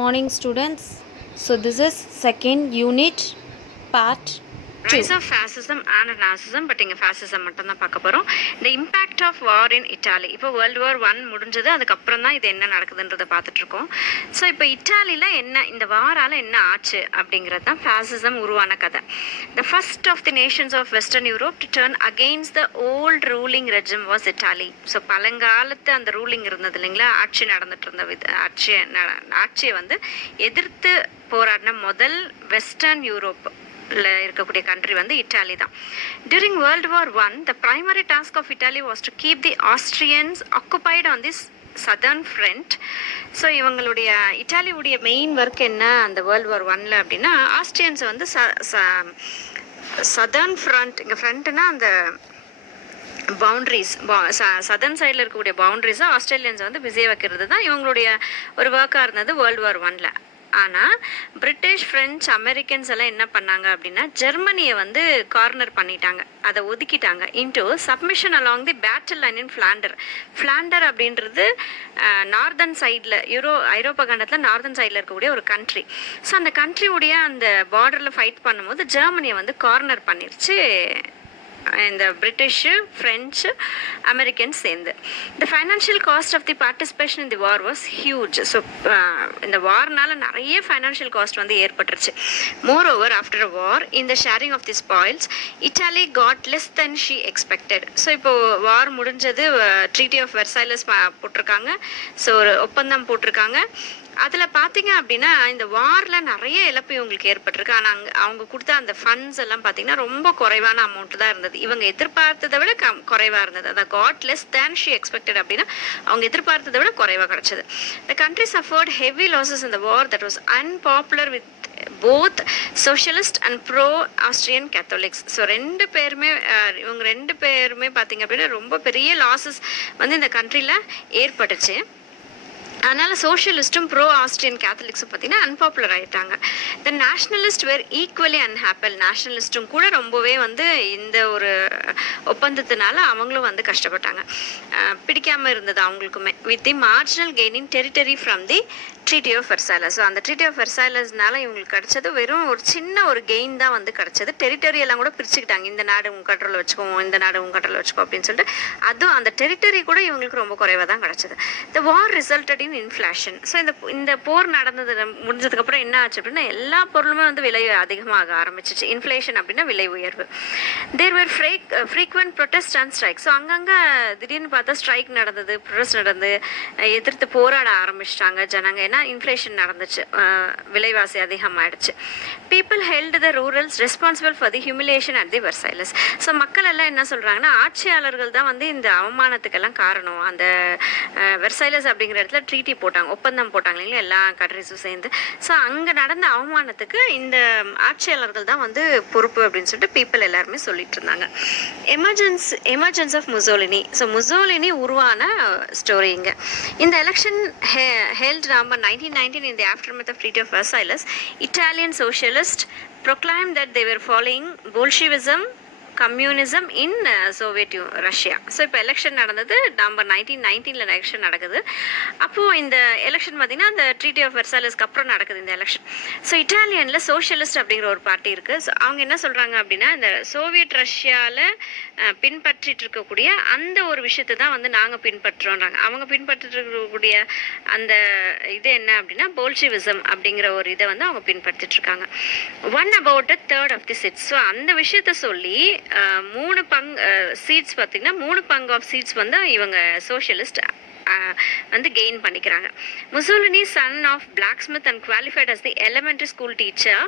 morning, students. So, this is second unit, part 2. Rise of fascism and Nazism, but இங்கே fascism மட்டும் தான் பார்க்க போகிறோம். இந்த impact of war in Italy. இப்போ வேர்ல்டு வார் 1 முடிஞ்சது, அதுக்கப்புறம் தான் இது என்ன நடக்குதுன்றதை பார்த்துட்ருக்கோம். ஸோ இப்போ இட்டாலியில் என்ன இந்த வாரால் என்ன ஆச்சு அப்படிங்கிறது தான் ஃபாசிசம் உருவான கதை. The first of the nations of western Europe to turn against the old ruling regime was Italy. So பழங்காலத்து அந்த ரூலிங் இருந்தது இல்லைங்களா, ஆட்சி நடந்துட்டு இருந்த ஆட்சியை வந்து எதிர்த்து போராடின முதல் வெஸ்டர்ன் யூரோப் இருக்கக்கூடிய கண்ட்ரி வந்து இட்டாலி தான். During world war 1 the primary task of Italy was to keep the Austrians occupied on this southern front. So இவங்களுடைய இட்டாலியுடைய மெயின் ஒர்க் என்ன அந்த வேர்ல்டு வார் 1ல அப்படின்னா, ஆஸ்ட்ரியன்ஸை வந்து சதர்ன் ஃப்ரண்ட், இங்கே ஃப்ரண்ட்னா அந்த பவுண்ட்ரிஸ், சதர்ன் சைடில் இருக்கக்கூடிய பவுண்ட்ரிஸை ஆஸ்திரேலியன்ஸை வந்து பிஸியாக வைக்கிறது தான் இவங்களுடைய ஒரு ஒர்க்காக இருந்தது வேர்ல்டு வார் 1ல. ஆனால் பிரிட்டிஷ், ஃப்ரெஞ்ச், அமெரிக்கன்ஸ் எல்லாம் என்ன பண்ணாங்க அப்படின்னா, ஜெர்மனியை வந்து கார்னர் பண்ணிட்டாங்க, அதை ஒதுக்கிட்டாங்க into submission along the battle line in Flanders அப்படின்றது நார்தன் சைடில் ஐரோப்பா கண்டத்தில் நார்தன் சைடில் இருக்கக்கூடிய ஒரு கண்ட்ரி. ஸோ அந்த கண்ட்ரியுடைய அந்த பார்டரில் ஃபைட் பண்ணும்போது ஜெர்மனியை வந்து கார்னர் பண்ணிருச்சு இந்த பிரிட்டிஷு, ஃப்ரெஞ்சு, அமெரிக்கன்ஸ் சேர்ந்து. The financial cost of the participation in the war was huge. So இந்த வார்னால நிறைய ஃபைனான்ஷியல் காஸ்ட் வந்து ஏற்பட்டுருச்சு. Moreover after a war in the sharing of the spoils Italy got less than she expected. So இப்போ வார் முடிஞ்சது, treaty of வெர்சைலஸ் போட்டிருக்காங்க, so ஒரு ஒப்பந்தம் போட்டிருக்காங்க. அதில் பார்த்தீங்க அப்படின்னா இந்த வாரில் நிறைய இழப்பு இவங்களுக்கு ஏற்பட்டிருக்கு. ஆனால் அவங்க கொடுத்த அந்த ஃபண்ட்ஸ் எல்லாம் பார்த்தீங்கன்னா ரொம்ப குறைவான அமௌண்ட் தான் இருந்தது. இவங்க எதிர்பார்த்ததை விட குறைவாக இருந்தது. அதான் got less than she expected அப்படின்னா அவங்க எதிர்பார்த்ததை விட குறைவாக கிடச்சிது. The country suffered heavy losses in the war that was unpopular with both socialist and pro Austrian Catholics. So இவங்க ரெண்டு பேருமே பார்த்தீங்க அப்படின்னா ரொம்ப பெரிய லாசஸ் வந்து இந்த கண்ட்ரியில் ஏற்பட்டுச்சு. அதனால் சோஷியலிஸ்ட்டும் ப்ரோ ஆஸ்ட்ரியன் கேத்தலிக்ஸும் பார்த்தீங்கன்னா அன்பாப்புலர் ஆகிட்டாங்க. த நேஷ்னலிஸ்ட் வேர் ஈக்குவலி அன்ஹாப்பி. நேஷ்னலிஸ்ட்டும் கூட ரொம்பவே வந்து இந்த ஒரு ஒப்பந்தத்தினால அவங்களும் வந்து கஷ்டப்பட்டாங்க, பிடிக்காமல் இருந்தது அவங்களுக்குமே. With the marginal gaining territory from the treaty of Versailles. So அந்த ட்ரீட்டி ஆஃப் வெர்சைலஸ்னால இவங்களுக்கு கிடச்சது வெறும் ஒரு சின்ன ஒரு கெயின் தான் வந்து கிடச்சது. டெரிட்டரி எல்லாம் கூட பிரிச்சுக்கிட்டாங்க, இந்த நாடு உங்கள் கண்ட்ரோலில் வச்சுக்கோம், இந்த நாடு உங்கள் கண்ட்ரோலில் வச்சுக்கோ அப்படின்னு சொல்லிட்டு. அதுவும் அந்த டெரிட்டரி கூட இவங்களுக்கு ரொம்ப குறைவாக தான் கிடச்சது. த வார் ரிசல்டட் இன் இன்ஃப்ளேஷன். ஸோ இந்த போர் முடிஞ்சதுக்கப்புறம் என்ன ஆச்சு அப்படின்னா, எல்லா பொருளுமே வந்து விலை அதிகமாக ஆரம்பிச்சிச்சு. இன்ஃப்ளேஷன் அப்படின்னா விலை உயர்வு. There were frequent protest and strike. So அங்கங்கே திடீர்னு பார்த்தா ஸ்ட்ரைக் நடந்தது, ப்ரொட்டஸ்ட் நடந்து எதிர்த்து போராட ஆரம்பிச்சிட்டாங்க ஜனங்க. ஏன்னா இன்ஃப்ளேஷன் நடந்துச்சு, விலைவாசி அதிகமாகிடுச்சு. People held the rulers responsible for the humiliation at the Versailles. So மக்கள் எல்லாம் என்ன சொல்கிறாங்கன்னா, ஆட்சியாளர்கள் தான் வந்து இந்த அவமானத்துக்கெல்லாம் காரணம். அந்த வெர்சைலஸ் அப்படிங்கிற இடத்துல ட்ரீட்டி போட்டாங்க, ஒப்பந்தம் போட்டாங்க இல்லைங்களா, எல்லா கண்ட்ரிஸும் சேர்ந்து. ஸோ அங்கே நடந்த அவமானத்துக்கு இந்த ஆட்சியாளர்கள் தான் வந்து பொறுப்பு அப்படின்னு சொல்லிட்டு பீப்புள் எல்லாருமே சொல்லிட்டு இருந்தாங்க. Emergence of Mussolini. So Mussolini உருவான ஸ்டோரி இங்கே. இந்த election held November 1919 in the aftermath of Treaty of Versailles. Italian socialists proclaimed that they were following Bolshevism, communism in Soviet Russia. So இப்போ எலெக்ஷன் நடந்தது November 1919 election நடக்குது. அப்போது இந்த election பார்த்திங்கன்னா அந்த ட்ரீட்டி ஆஃப் வெர்சைலஸ்க்கு அப்புறம் நடக்குது இந்த எலெக்ஷன். ஸோ இட்டாலியனில் சோஷியலிஸ்ட் அப்படிங்கிற ஒரு பார்ட்டி இருக்குது. ஸோ அவங்க என்ன சொல்கிறாங்க அப்படின்னா, இந்த சோவியட் ரஷ்யாவில் பின்பற்றிட்டு இருக்கக்கூடிய அந்த ஒரு விஷயத்தை தான் வந்து நாங்கள் பின்பற்றுறோன்றாங்க. அவங்க பின்பற்றிட்டு இருக்கக்கூடிய அந்த இது என்ன அப்படின்னா போல்ஷிவிசம் அப்படிங்கிற ஒரு இதை வந்து அவங்க பின்பற்றிட்டு இருக்காங்க. One about a third of the seats. So அந்த விஷயத்த சொல்லி 3 பங்கு சீட்ஸ் பார்த்தீங்கன்னா 3 பங்கு ஆஃப் சீட்ஸ் வந்து இவங்க சோஷியலிஸ்ட் வந்து கெயின் பண்ணிக்கிறாங்க. Mussolini son of blacksmith and qualified as the elementary school teacher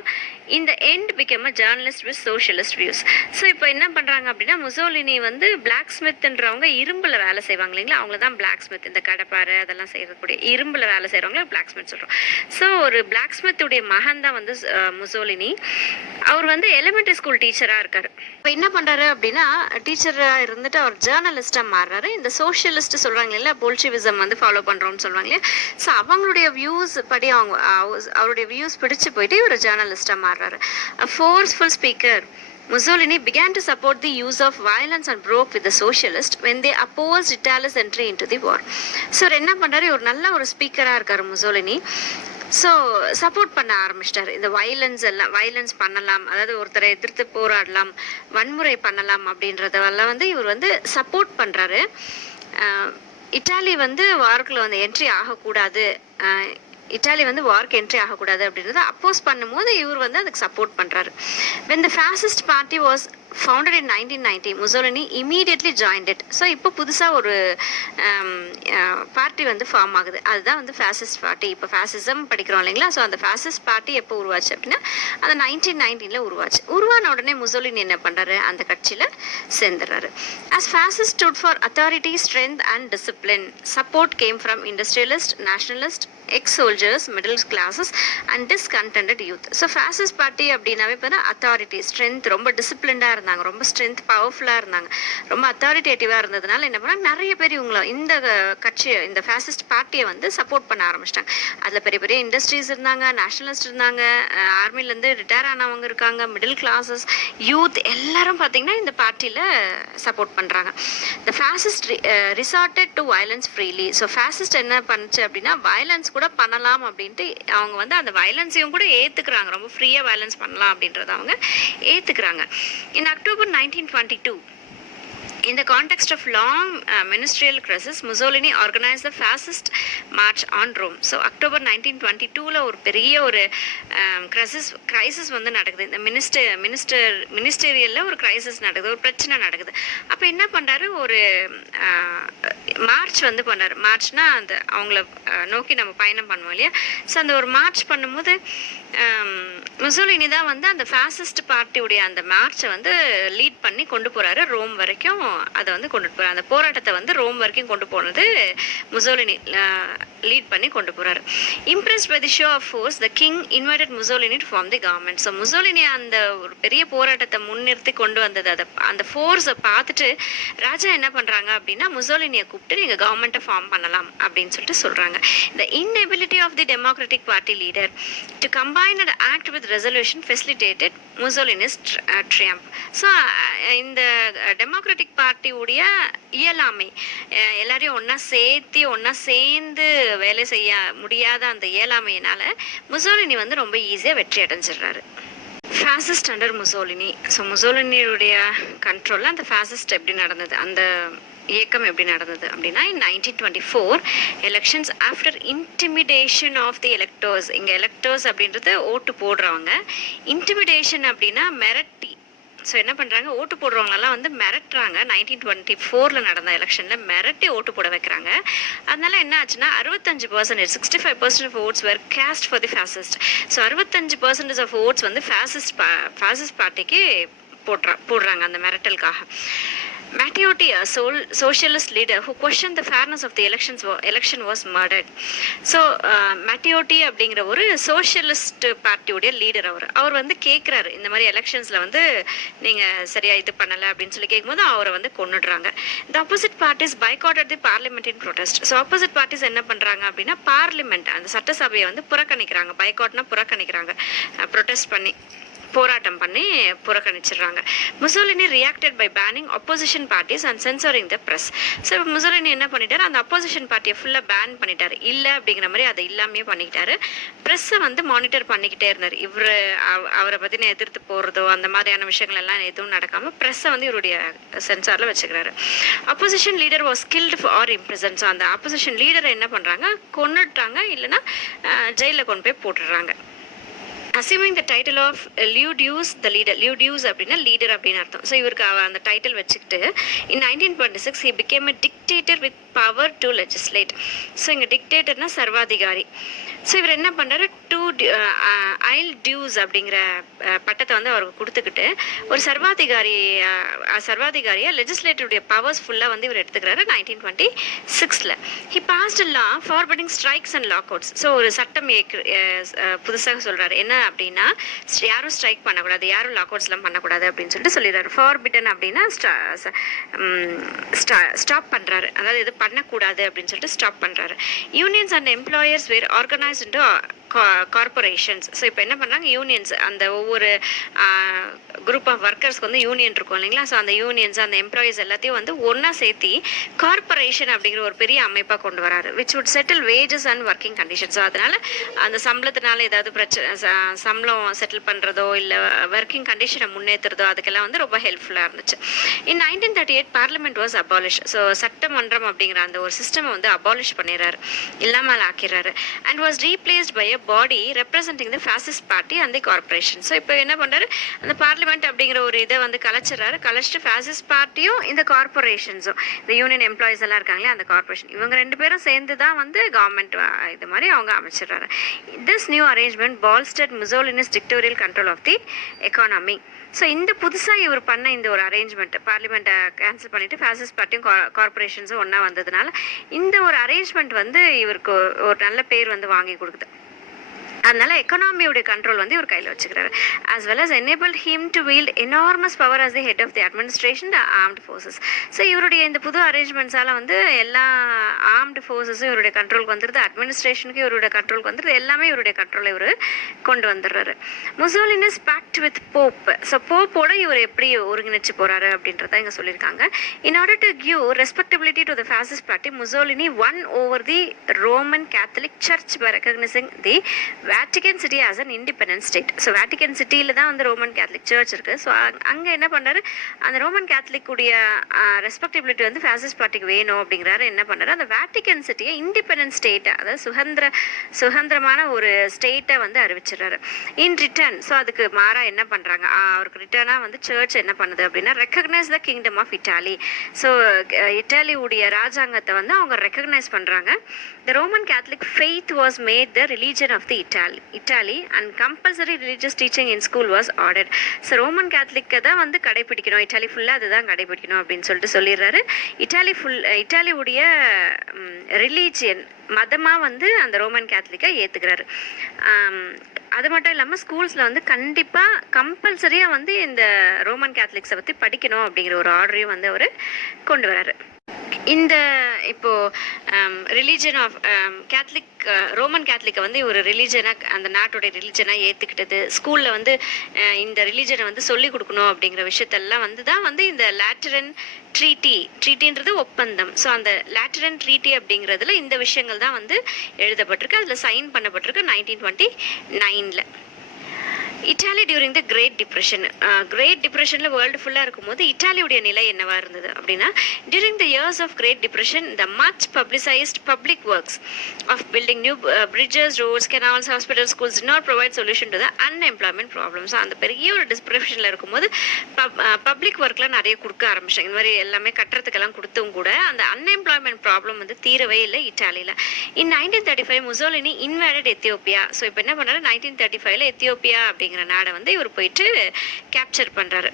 in the end become a journalist with socialist views. So இப்போ என்ன பண்ணுறாங்க அப்படின்னா, முசோலினி வந்து பிளாக் ஸ்மித்ன்றவங்க இரும்பில் வேலை செய்வாங்க இல்லைங்களா, அவங்கள தான் பிளாக் ஸ்மித், இந்த கடப்பாறை அதெல்லாம் செய்யக்கூடிய இரும்பில் வேலை செய்கிறவங்கள பிளாக் ஸ்மித் சொல்கிறோம். ஸோ ஒரு பிளாக் ஸ்மித்துடைய மகன் தான் வந்து முசோலினி. அவர் வந்து எலிமெண்ட்ரி ஸ்கூல் டீச்சராக இருக்கார். இப்போ என்ன பண்ணுறாரு அப்படின்னா, டீச்சராக இருந்துட்டு அவர் ஜேர்னலிஸ்டாக மாறுறாரு. இந்த சோஷியலிஸ்ட் சொல்கிறாங்க இல்லையா, போல்ஷிவிசம் வந்து ஃபாலோ பண்ணுறோம்னு சொல்லுவாங்க இல்லையா. ஸோ அவங்களுடைய வியூஸ் படி அவருடைய வியூஸ் பிடிச்சு போயிட்டு இவர் ஜேர்னலிஸ்டாக மாறுறாரு. Forceful speaker, Mussolini began to support the use of violence and broke with the socialists when they opposed Italy's entry into the war. So என்ன பண்ணுறாரு, ஒரு நல்ல ஒரு ஸ்பீக்கராக இருக்கார் முசோலினி. ஸோ சப்போர்ட் பண்ண ஆரம்பிச்சிட்டாரு. இந்த வயலன்ஸ் பண்ணலாம், அதாவது ஒருத்தரை எதிர்த்து போராடலாம், வன்முறை பண்ணலாம் அப்படின்றதெல்லாம் வந்து இவர் வந்து சப்போர்ட் பண்ணுறாரு. இட்டாலி வந்து வார்க்கில் வந்து என்ட்ரி ஆகக்கூடாது, இட்டாலி வந்து வார்க்கு என்ட்ரி ஆகக்கூடாது அப்படின்றத அப்போஸ் பண்ணும்போது இவர் வந்து அதுக்கு சப்போர்ட் பண்ணுறாரு. when the fascist party was founded in 1990, Mussolini immediately joined it. So இப்போ புதுசாக ஒரு பார்ட்டி வந்து ஃபார்ம் ஆகுது, அதுதான் வந்து ஃபேசிஸ்ட் பார்ட்டி. இப்போ ஃபேசிசம் படிக்கிறோம் இல்லைங்களா, ஸோ அந்த ஃபேசிஸ்ட் பார்ட்டி எப்போ உருவாச்சு அப்படின்னா அது 1919 உருவாச்சு. உருவான உடனே முசோலினி என்ன பண்ணுறாரு, அந்த கட்சியில் சேர்ந்துடுறாரு. as fascist stood for authority, strength and discipline, support came from industrialist, nationalist, ex-soldiers, middle classes and discontented youth. So fascist party அப்படின்னாவே பார்த்தா அத்தாரிட்டி, ஸ்ட்ரென்த், ரொம்ப டிசிப்ளின்டாக இருந்தாங்க, ரொம்ப ஸ்ட்ரென்த் பவர்ஃபுல்லாக இருந்தாங்க, ரொம்ப அத்தாரிட்டேட்டிவாக இருந்ததுனால என்ன பண்ணாங்க, நிறைய பேர் இவங்கள இந்த கட்சியை, இந்த ஃபேசிஸ்ட் பார்ட்டியை வந்து சப்போர்ட் பண்ண ஆரம்பிச்சிட்டாங்க. அதில் பெரிய பெரிய இண்டஸ்ட்ரீஸ் இருந்தாங்க, நேஷனலிஸ்ட் இருந்தாங்க, ஆர்மிலேருந்து ரிட்டையர் ஆனவங்க இருக்காங்க, மிடில் கிளாஸஸ், யூத் எல்லாரும் பார்த்தீங்கன்னா இந்த பார்ட்டியில் சப்போர்ட் பண்ணுறாங்க. The fascist resorted to violence freely. So fascist என்ன பண்ணுச்சு அப்படின்னா வயலன்ஸ் கூட பண்ணலாம் அப்படின்ட்டு அவங்க வந்து அந்த வயலன்ஸையும் கூட ஏற்றுக்கிறாங்க, ரொம்ப ஃப்ரீயாக வயலன்ஸ் பண்ணலாம் அப்படின்றத அவங்க ஏற்றுக்கிறாங்க. In October 1922, in the context of long ministerial crisis, Mussolini organized the fascist march on Rome. So October 1922ல ஒரு பெரிய ஒரு கிரைசிஸ் வந்து நடக்குது. இந்த மினிஸ்டரியல்ல ஒரு கிரைசிஸ் நடக்குது, ஒரு பிரச்சனை நடக்குது. அப்போ என்ன பண்ணுறாரு, ஒரு மார்ச் வந்து பண்ணார். மார்ச்னா அந்த அவங்கள நோக்கி நம்ம பயணம் பண்ணுவோம் இல்லையா, ஸோ அந்த ஒரு மார்ச் பண்ணும்போது முசோலினி தான் வந்து அந்த ஃபேசிஸ்ட் பார்ட்டியுடைய அந்த மார்ச்சை வந்து லீட் பண்ணி கொண்டு போகிறாரு ரோம் வரைக்கும். அதை வந்து கொண்டுட்டு போகிறார், அந்த போராட்டத்தை வந்து ரோம் வரைக்கும் கொண்டு போனது முசோலினி லீட் பண்ணி கொண்டு போகிறாரு. Impressed by the show of force, the king invited Mussolini to form the government. So Mussolini அந்த ஒரு பெரிய போராட்டத்தை முன்னிறுத்தி கொண்டு வந்தது, அதை அந்த ஃபோர்ஸை பார்த்துட்டு ராஜா என்ன பண்ணுறாங்க அப்படின்னா முசோலினியை கூப்பிட்டு நீங்கள் கவர்மெண்ட்டை ஃபார்ம் பண்ணலாம் அப்படின்னு சொல்லிட்டு சொல்கிறாங்க. த inability of the Democratic Party leader to combine and act with resolution facilitated Mussolini's triumph. So இந்த டெமோக்ராட்டிக் பார்ட்டியுடைய இயலாமை, எல்லாரையும் ஒன்றா சேர்ந்து வேலை செய்ய முடியாத அந்த இயலாமையினால முசோலினி வந்து ரொம்ப ஈஸியாக வெற்றி அடைஞ்சிடுறாரு. Fascist under Mussolini. ஸோ முசோலினியுடைய கண்ட்ரோலில் அந்த ஃபேசிஸ்ட் எப்படி நடந்தது, அந்த இயக்கம் எப்படி நடந்தது அப்படின்னா in 1924 elections after intimidation of the electors. இங்கே எலெக்டர்ஸ் அப்படின்றது ஓட்டு போடுறவங்க, இன்டிமிடேஷன் அப்படின்னா மிரட்டி. ஸோ என்ன பண்ணுறாங்க, ஓட்டு போடுறவங்களெல்லாம் வந்து மிரட்டுறாங்க. 1924 நடந்த எலெக்ஷனில் மிரட்டி ஓட்டு போட வைக்கிறாங்க. அதனால என்ன ஆச்சுன்னா 65%, 65% of votes were cast for the fascist. So 65% of votes வந்து ஃபேசிஸ்ட் பார்ட்டிக்கு போடுறாங்க அந்த மிரட்டலுக்காக. Matteotti, a socialist leader who questioned the fairness of the election was murdered. So Matteotti அப்படிங்கிற ஒரு சோஷியலிஸ்ட் பார்ட்டியோடைய லீடர். அவர் வந்து கேட்குறாரு, இந்த மாதிரி எலெக்ஷன்ஸில் வந்து நீங்கள் சரியாக இது பண்ணலை அப்படின்னு சொல்லி கேட்கும்போது அவரை வந்து கொன்னுடுறாங்க. The opposite parties boycotted the parliament in protest. So opposite parties என்ன பண்ணுறாங்க அப்படின்னா பார்லிமெண்ட், அந்த சட்டசபையை வந்து புறக்கணிக்கிறாங்க. பைகாட்னா புறக்கணிக்கிறாங்க, ப்ரொட்டஸ்ட் பண்ணி போராட்டம் பண்ணி புறக்கணிச்சிடுறாங்க. Mussolini reacted by banning opposition parties and censoring the press. So Mussolini என்ன பண்ணிட்டாரு, அந்த opposition பார்ட்டியை ஃபுல்லாக பேன் பண்ணிட்டாரு, இல்லை அப்படிங்கிற மாதிரி அதை இல்லாமே பண்ணிக்கிட்டாரு. ப்ரெஸ்ஸை வந்து மானிட்டர் பண்ணிக்கிட்டே இருந்தார். அவரை பற்றின எதிர்த்து போகிறதோ அந்த மாதிரியான விஷயங்கள் எல்லாம் எதுவும் நடக்காமல் ப்ரெஸ்ஸை வந்து இவருடைய சென்சாரில் வச்சுக்கிறாரு. opposition leader was killed or imprisoned. So அந்த opposition லீடரை என்ன பண்ணுறாங்க, கொன்னுட்டாங்க, இல்லைன்னா ஜெயிலில் கொண்டு போய் போட்டுடுறாங்க. assuming the title of Ludius the leader. Ludius அப்படின்னா லீடர் அப்படின்னு அர்த்தம். ஸோ இவருக்கு அந்த டைட்டில் வச்சுக்கிட்டு in 1926 he became a dictator with power to legislate. So இங்கே டிக்டேட்டர்னா சர்வாதிகாரி. ஸோ இவர் என்ன பண்ணுறாரு, ஐல் டியூஸ் அப்படிங்கிற பட்டத்தை வந்து அவருக்கு கொடுத்துக்கிட்டு ஒரு சர்வாதிகாரியை லெஜிஸ்லேட்டிவுடைய பவர்ஸ் ஃபுல்லாக வந்து இவர் எடுத்துக்கிறாரு 1926. He passed law forbidding strikes and lockouts. So ஒரு சட்டம் புதுசாக சொல்கிறாரு, என்ன அப்படின்னா யாரும் ஸ்ட்ரைக் பண்ணக்கூடாது, யாரும் லாக் அவுட்ஸ்லாம் பண்ணக்கூடாது அப்படின்னு சொல்லிட்டு சொல்லிடுறாரு. ஃபார்பிட்டன் அப்படின்னா ஸ்டாப் பண்ணுறாரு, அதாவது இது பண்ணக்கூடாது அப்படின்னு சொல்லிட்டு ஸ்டாப் பண்ணுறாரு. Unions and employers were organised into corporations. So இப்போ என்ன பண்ணுறாங்க, யூனியன்ஸ், அந்த ஒவ்வொரு குரூப் ஆஃப் ஒர்க்கர்ஸ்க்கு வந்து யூனியன் இருக்கும் இல்லைங்களா, ஸோ அந்த யூனியன்ஸ் அந்த எம்ப்ளாயீஸ் எல்லாத்தையும் வந்து ஒன்றா சேர்த்தி கார்பரேஷன் அப்படிங்கிற ஒரு பெரிய அமைப்பாக கொண்டு வராரு, which would settle wages and working conditions. So அதனால் அந்த சம்பளத்தினால ஏதாவது பிரச்சனை, சம்பளம் செட்டில் பண்ணுறதோ இல்லை ஒர்க்கிங் கண்டிஷனை முன்னேற்றுறதோ அதுக்கெல்லாம் வந்து ரொம்ப ஹெல்ப்ஃபுல்லாக இருந்துச்சு. In 1938 parliament was abolish. So சட்டமன்றம் அப்படிங்கிற அந்த ஒரு சிஸ்டமை வந்து அபாலிஷ் பண்ணிடுறாரு, இல்லாமல் ஆக்கிறாரு. And was replaced by a body representing the fascist party and the corporation. So இப்போ என்ன பண்ணுறாரு, அந்த பார்லிமெண்ட் அப்படிங்கிற ஒரு இதை வந்து கலைச்சிடறாரு. கலைச்சிட்டு ஃபாசிஸ்ட் பார்ட்டியும் இந்த கார்பரேஷன்ஸும், இந்த யூனியன் எம்ப்ளாயிஸ் எல்லாம் இருக்காங்களே அந்த கார்பரேஷன், இவங்க ரெண்டு பேரும் சேர்ந்து தான் வந்து கவர்மெண்ட் இது மாதிரி அவங்க அமைச்சிடுறாரு. This new arrangement bolstered Mussolini's dictatorial control of the economy. So இந்த புதுசாக இவர் பண்ண இந்த ஒரு அரேஞ்ச்மெண்ட், பார்லிமெண்ட்டை கேன்சல் பண்ணிவிட்டு ஃபாசிஸ்ட் பார்ட்டியும் கார்பரேஷன்ஸும் ஒன்றா வந்ததுனால இந்த ஒரு அரேஞ்ச்மெண்ட் வந்து இவருக்கு ஒரு நல்ல பேர் வந்து வாங்கி கொடுக்குது. அதனால எக்கனாமியோடைய கண்ட்ரோல் வந்து இவர் கையில் வச்சுக்கிறாரு. as well as enabled him to wield enormous power as the head of the administration, the armed forces. So இவருடைய இந்த புது அரேஞ்ச்மெண்ட்ஸால் வந்து எல்லா ஆர்ம்டு ஃபோர்ஸஸும் இவருடைய கண்ட்ரோலுக்கு வந்துடுது, அட்மினிஸ்ட்ரேஷனுக்கு இவருடைய கண்ட்ரோலுக்கு வந்துடுது, எல்லாமே இவருடைய கண்ட்ரோலில் இவர் கொண்டு வந்துடுறாரு. Mussolini's pact with pope. So போப்போட இவர் எப்படி ஒருங்கிணைச்சு போகிறாரு அப்படின்றத இங்கே சொல்லியிருக்காங்க. in order to give respectability to the fascist party, Mussolini won over the Roman Catholic Church by recognizing the Vatican city as an independent state. So Vatican சிட்டியில் தான் வந்து ரோமன் கேத்தலிக் சர்ச் இருக்குது. ஸோ அங்கே என்ன பண்ணுறாரு, அந்த Roman Catholic உடைய respectability வந்து ஃபாசிஸ்ட் பார்ட்டிக்கு வேணும் அப்படிங்கிறாரு. என்ன பண்ணுறாரு, அந்த வேட்டிகன் சிட்டியை இண்டிபெண்டன்ட் ஸ்டேட்டை, அதாவது சுதந்திரமான ஒரு ஸ்டேட்டை வந்து அறிவிச்சிடுறாரு. இன் ரிட்டர்ன், ஸோ அதுக்கு மாறாக என்ன பண்ணுறாங்க, அவருக்கு ரிட்டர்னாக வந்து சர்ச் என்ன பண்ணுது அப்படின்னா, recognise the kingdom of Italy. So இட்டாலியுடைய ராஜாங்கத்தை வந்து அவங்க ரெக்கக்னைஸ் பண்ணுறாங்க. The Roman Catholic faith was made the religion of the Italy and compulsory religious teaching in school was ordered. So Roman கேத்தலிக்கை தான் வந்து கடைபிடிக்கணும், இட்டாலி ஃபுல்லாக அதுதான் கடைபிடிக்கணும் அப்படின்னு சொல்லிடுறாரு. இட்டாலியுடைய ரிலீஜியன் மதமாக வந்து அந்த ரோமன் கேத்தலிக்கை ஏற்றுக்கிறாரு. அது மட்டும் இல்லாமல் ஸ்கூல்ஸில் வந்து கண்டிப்பாக கம்பல்சரியாக வந்து இந்த ரோமன் கேத்தலிக்ஸை பற்றி படிக்கணும் அப்படிங்கிற ஒரு ஆர்டரையும் வந்து அவர் கொண்டு வராரு. இந்த இப்போது ரிலீஜன் ஆஃப் கேத்தலிக், ரோமன் கேத்தலிக்கை வந்து ஒரு ரிலீஜனாக, அந்த நாட்டுடைய ரிலீஜனாக ஏற்றுக்கிட்டது, ஸ்கூலில் வந்து இந்த ரிலீஜனை வந்து சொல்லிக் கொடுக்கணும் அப்படிங்கிற விஷயத்தெல்லாம் வந்து தான் வந்து இந்த லேட்டரன் ட்ரீட்டின்றது ஒப்பந்தம். ஸோ அந்த லேட்டரன் ட்ரீட்டி அப்படிங்கிறதுல இந்த விஷயங்கள் தான் வந்து எழுதப்பட்டிருக்கு, அதில் சைன் பண்ணப்பட்டிருக்கு 1929. Italy during the great depression. Great டிப்ரெஷனில் வேர்ல்டு ஃபுல்லாக இருக்கும்போது இட்டாலியுடைய நிலை என்னவா இருந்தது அப்படின்னா, during the years of great depression the much publicised public works of building new bridges, roads, canals, hospitals, schools did not provide solution to the unemployment problem. So அந்த பெரிய ஒரு டிப்ரெஷனில் இருக்கும்போது பப்ளிக் ஒர்க்லாம் நிறைய கொடுக்க ஆரம்பிச்சாங்க. இந்த மாதிரி எல்லாமே கட்டுறதுக்கெல்லாம் கொடுத்தும் கூட அந்த அன்எம்ப்ளாய்மெண்ட் ப்ராப்ளம் வந்து தீரவே இல்லை இட்டாலியில். இன் 1935 முசோலினி இன்வேடட் எத்தியோப்பியா. ஸோ இப்போ என்ன பண்ணாரு, 1935 எத்தியோப்பியா அப்படிங்கிற நாடை வந்து இவர் போயிட்டு கேப்சர் பண்றாரு.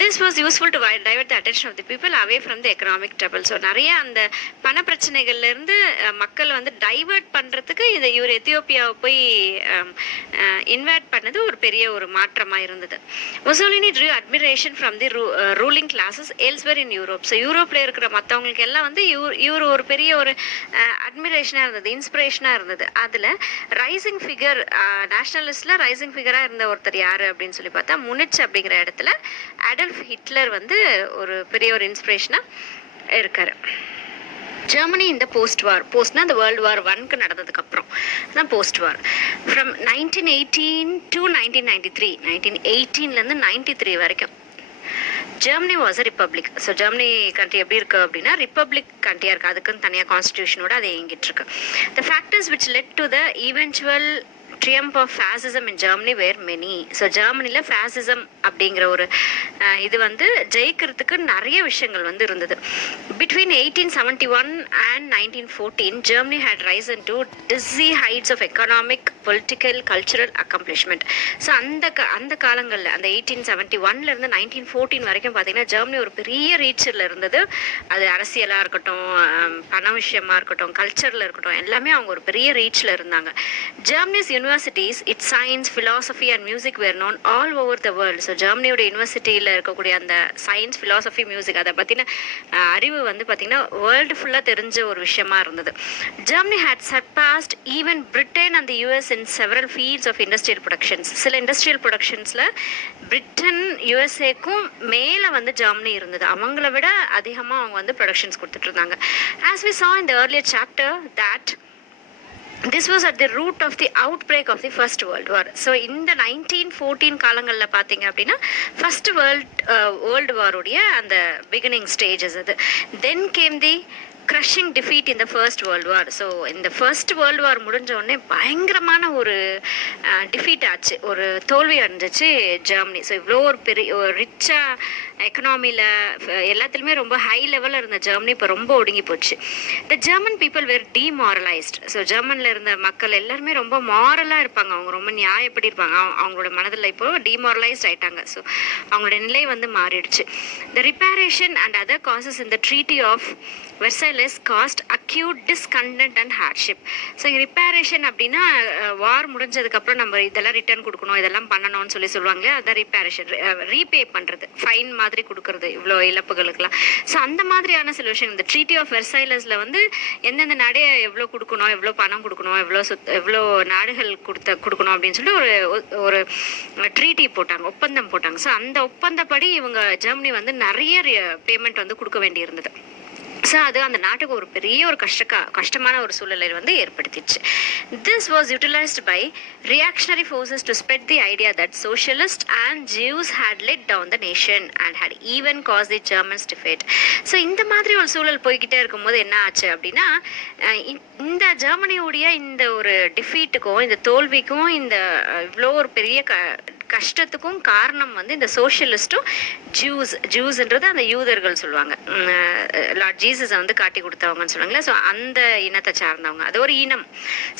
This was useful to divert the attention of the people away from the economic trouble. So நிறைய அந்த பண பிரச்சனைகள்ல இருந்து மக்களை வந்து டைவர்ட் பண்றதுக்கு இந்த இவர் எத்தியோப்பியாவை போய் இன்வைட் பண்ணது ஒரு பெரிய ஒரு மாற்றமா இருந்தது. Mussolini drew admiration from the ruling classes elsewhere in Europe. So யூரோப்ல இருக்கிற மற்றவங்களுக்கு எல்லாம் வந்து இவர் ஒரு பெரிய ஒரு அட்மிரேஷனா இருந்தது, இன்ஸ்பிரேஷனா இருந்தது. அதுல ரைசிங் ஃபிகர், நேஷனலிஸ்ட்ல ரைசிங் ஃபிகரா இருந்த ஒருத்தர் யாரு அப்படின்னு சொல்லி பார்த்தா முனிச் அப்படிங்கிற இடத்துல அடல்ஃப் ஹிட்லர் வந்து ஒரு பெரிய ஒரு இன்ஸ்பிரேஷனா இருக்காரு. ஜெர்மனி இந்த போஸ்ட் வார், போஸ்ட்னா அந்த வேர்ல்டு வார் 1க்கு நடந்ததுக்கு அப்புறம் தான் போஸ்ட் வார். ஃப்ரம் 1918 to 1993, 1918லேருந்து 93 வரைக்கும் Germany was a republic. So Germany country எப்படி இருக்கு அப்படின்னா ரிப்பப்ளிக் கண்ட்ரியாக இருக்குது, அதுக்குன்னு தனியாக கான்ஸ்டியூஷனோட அதை இயங்கிட்டு இருக்கு. The factors which led to the eventual triumph of fascism in Germany were many. So ஜெர்மனியில் ஃபேசிசம் அப்படிங்கிற ஒரு இது வந்து ஜெயிக்கிறதுக்கு நிறைய விஷயங்கள் வந்து இருந்தது. Between 1871 and 1914 Germany had risen to dizzy heights of economic, political, cultural accomplishment. So அந்த காலங்களில் அந்த 1871லேருந்து 1914 வரைக்கும் பார்த்தீங்கன்னா ஜெர்மனி ஒரு பெரிய ரீச்சில் இருந்தது. அது அரசியலாக இருக்கட்டும், பண விஷயமா இருக்கட்டும், கல்ச்சரில் இருக்கட்டும், எல்லாமே அவங்க ஒரு பெரிய ரீச்சில் இருந்தாங்க. Germany's universities, its science, philosophy and music were known all over the world. So ஜெர்மனியோட யூனிவர்சிட்டியில் இருக்கக்கூடிய அந்த சயின்ஸ், ஃபிலாசபி, மியூசிக் அதை பற்றின அறிவு வந்து பார்த்திங்கன்னா வேர்ல்டு ஃபுல்லாக தெரிஞ்ச ஒரு விஷயமா இருந்தது. Germany had surpassed even Britain and the US in several fields of industrial productions. சில இண்டஸ்ட்ரியல் ப்ரொடக்ஷன்ஸில் பிரிட்டன் யூஎஸ்ஏக்கும் மேலே வந்து ஜெர்மனி இருந்தது. அவங்கள விட அதிகமாக அவங்க வந்து ப்ரொடக்ஷன்ஸ் கொடுத்துட்டு இருந்தாங்க. As we saw in the earlier chapter that this was at the root of the outbreak of the first world war. So இந்த 1914 காலங்களில் பார்த்தீங்க அப்படின்னா ஃபர்ஸ்ட் வேர்ல்டு வாருடைய அந்த பிகினிங் ஸ்டேஜஸ் அது. Then came the crushing defeat in the first world war. So இந்த first world war முடிஞ்ச உடனே பயங்கரமான ஒரு டிஃபீட் ஆச்சு, ஒரு தோல்வி அடைஞ்சிச்சு ஜெர்மனி. ஸோ இவ்வளோ ஒரு பெரிய ஒரு ரிச்சாக எக்கனாமியில் எல்லாத்துலேயுமே ரொம்ப ஹை லெவலில் இருந்த ஜெர்மனி இப்போ ரொம்ப ஒடுங்கி போச்சு. The German people were demoralised. So ஜெர்மனில் இருந்த மக்கள் எல்லாருமே ரொம்ப மாரலாக இருப்பாங்க, அவங்க ரொம்ப நியாயப்படி இருப்பாங்க. அவங்களோட மனதில் இப்போ டீமாரலைஸ்ட் ஆயிட்டாங்க. ஸோ அவங்களோட நிலை வந்து மாறிடுச்சு. The reparation and other causes in the treaty of Versailles caused acute discontent and hardship. So இங்கே ரிப்பேரேஷன் அப்படின்னா வார் முடிஞ்சதுக்கப்புறம் நம்ம இதெல்லாம் ரிட்டர்ன் கொடுக்கணும், இதெல்லாம் பண்ணணும்னு சொல்லுவாங்க. அதான் ரிப்பேரேஷன், ரீபே பண்ணுறது, ஃபைன் மாதிரி கொடுக்கறது இவ்வளோ இழப்புகளுக்கெல்லாம். ஸோ அந்த மாதிரியான சில விஷயம் இந்த ட்ரீட்டி ஆஃப் வெர்சைலஸில் வந்து எந்தெந்த நாடே எவ்வளோ கொடுக்கணும், எவ்வளோ பணம் கொடுக்கணும், எவ்வளோ நாடுகள் கொடுக்கணும் அப்படின்னு சொல்லி ஒரு ட்ரீட்டி போட்டாங்க, ஒப்பந்தம் போட்டாங்க. ஸோ அந்த ஒப்பந்தப்படி இவங்க ஜெர்மனி வந்து நிறைய பேமெண்ட் வந்து கொடுக்க வேண்டியிருந்தது. ஸோ அது அந்த நாட்டுக்கு ஒரு பெரிய ஒரு கஷ்டமான ஒரு சூழலை வந்து ஏற்படுத்திச்சு. This was utilised by reactionary forces to spread the idea that socialist and Jews had let down the nation and had even caused the Germans defeat. So இந்த மாதிரி ஒரு சூழல் போய்கிட்டே இருக்கும்போது என்ன ஆச்சு அப்படின்னா, இந்த ஜெர்மனியோடைய இந்த ஒரு டிஃபீட்டுக்கும் இந்த தோல்விக்கும் இந்த இவ்வளோ ஒரு பெரிய கஷ்டத்துக்கும் காரணம் வந்து இந்த சோஷியலிஸ்ட்டும் ஜூஸ்ன்றது அந்த யூதர்கள் சொல்லுவாங்க, லார்ட் ஜீசஸை வந்து காட்டி கொடுத்தவங்கன்னு சொல்லுவாங்களே. ஸோ அந்த இனத்தை சார்ந்தவங்க, அது ஒரு இனம்.